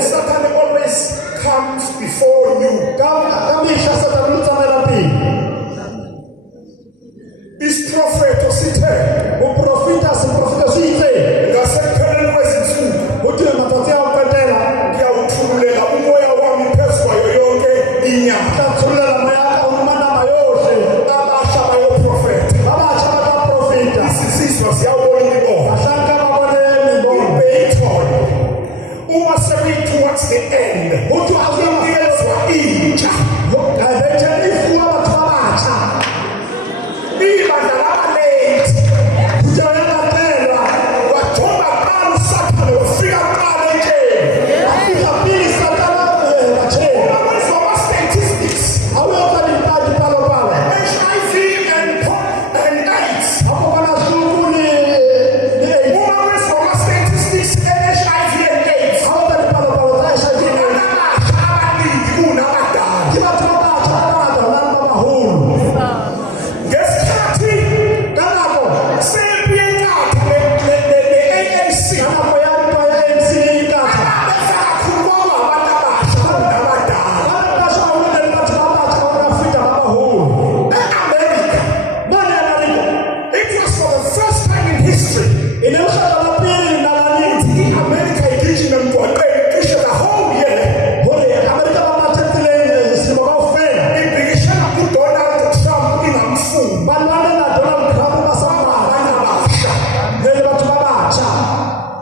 Satan always comes before you. This prophet osite, ngasekupheleni kwezinsuku, ngiyawuthululela umoya wami phezu kwayo yonke inyama. Abasha bayoprofeta, izizizwa ziyawubona imibono. Uma semi towards the end, kuyezwa intsha. Ibandla laba-late, wathomba kuqala uSathane wafika kuqala entsheni. Uma kwenziwa ama-statistics, HIV and AIDS. Uma kwenziwa ama-statistics e-HIV and AIDS, abasha abaningi kunabadala. Ngesikhathi sempi yenkatha le-ANC, befaka kakhulu kwaba abantu abasha kunabadala. E-America, it was for the first time in history, i-America igijima emgwaqeni cishe the whole year. Ibhikishela uDonald Trump ingamfuni.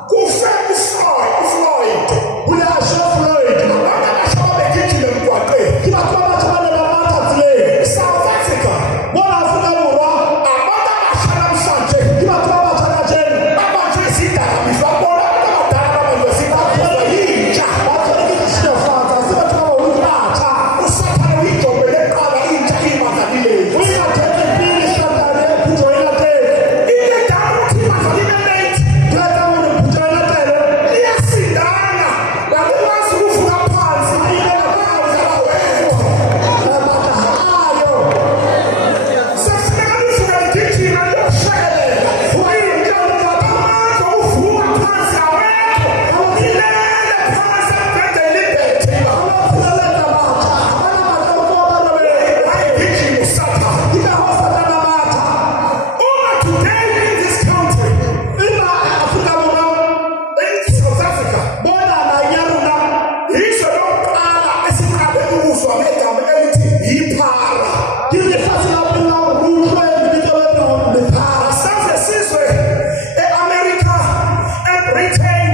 Kufe uFloyd. Abantu abasha babegijima emgwaqeni. South Africa, abantu abasha namhlanje babanjwe izidakamizwa. Bona abantu abadala babanjwe izidakamizwa yintsha. uSathane uyijobele kuqala intsha ibandla lileli. Into edala ukuthi ibandla libe late, liyasindana. Lakukwazi ukuvuka phansi, sekufuneka livuke ligijima liyoshekelela. Amandla okuvuka phansi awekho, lilele phansi embhedeni libethe ibandla. Ayigijima uSathane. Today in this country, in South Africa, yiso lokuqala esiqale ukuzwa ngegama elithi yiphara. Saze sizwe e-America, e-Britain,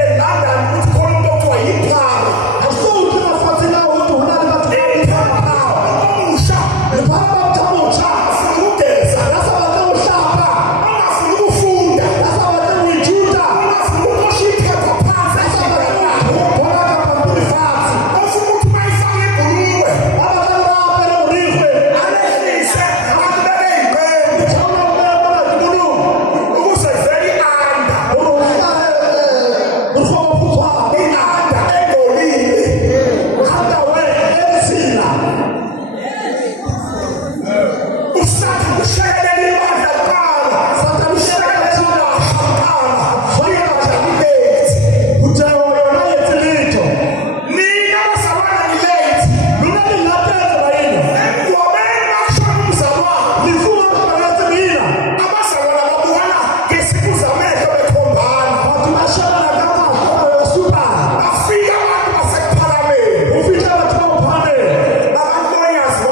e-London ukuthi khona into okuthiwa yiphara. Omusha, afuna ukugeza, ongafuni ukufunda, ongafuni ukukosha iphepha phansi esibhedlela, ofuna ukuthi mayifake ibhulukwe alehlise abantu bebey'nqembu ukuze vele i-under engcolile, uSathane ushekelela ibandla kuqala, ushekelela abasha kuqala, lingajabuleti. Nina abazalwane ni-late. Engwabeni makushona umzalwane, abazalwane babukana ngesikuza amehlo bekhombana. Bafika abantu basekuphalameni, abankonyazi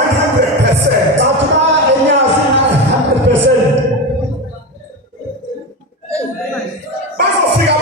100%. Bazofika